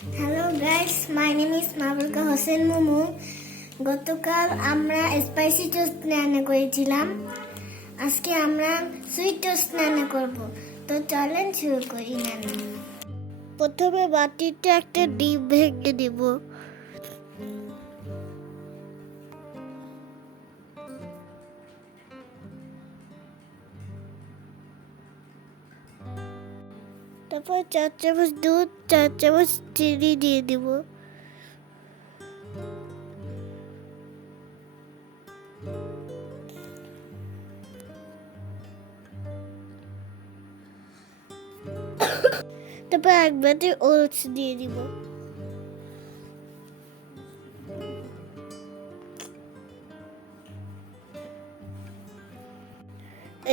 Hello guys, my name is Mahbuka Hossain Mumu. গতকাল আমরা spicy toast রান্না করেছিলাম। আজকে আমরা সুইট টোস্ট রান্না করব। তো চলেন শুরু করি রান্না। প্রথমে বাটিতে একটা ডিম ভেঙে দিব। তারপর 4 চামচ দুধ, 4 চামচ চিনি দিয়ে দিব। তারপর এক বাটি ওটস দিয়ে দিব।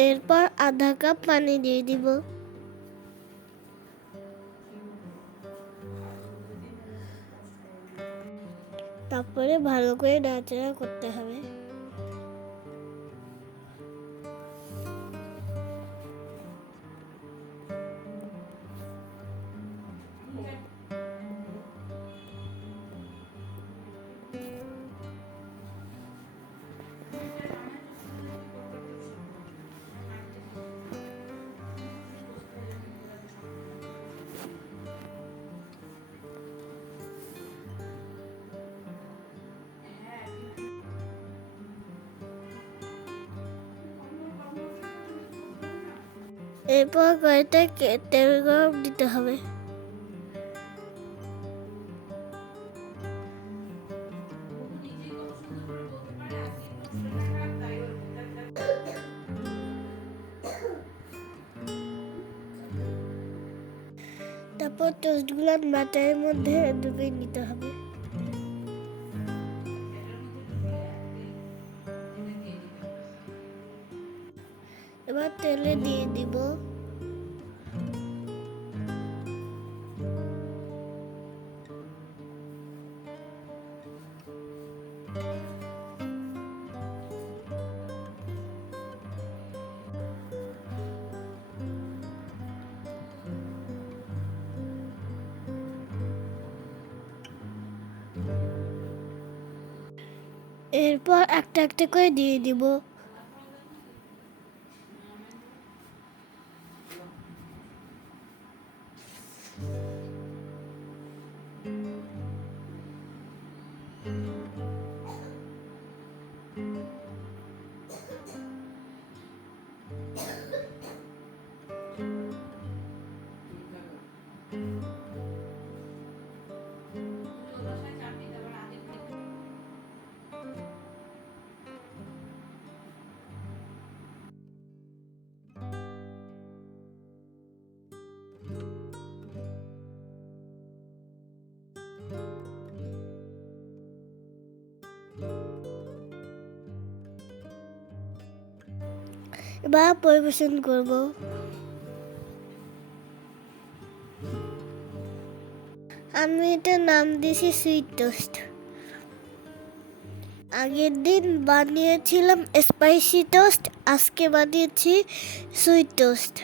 এরপর আধা কাপ পানি দিয়ে দিব। তারপরে ভালো করে নাড়াচাড়া করতে হবে। এরপর কড়াইতে তেল গরম দিতে হবে। তারপর টোস্টগুলো বাটারের মধ্যে ডুবিয়ে নিতে হবে। এবার তেলে দিয়ে দিব। এরপর একটা একটা করে দিয়ে দিব। এবার পরিবেশন করব। আমি এটার নাম দিয়েছি সুইট টোস্ট। আগের দিন বানিয়েছিলাম স্পাইসি টোস্ট, আজকে বানিয়েছি সুইট টোস্ট।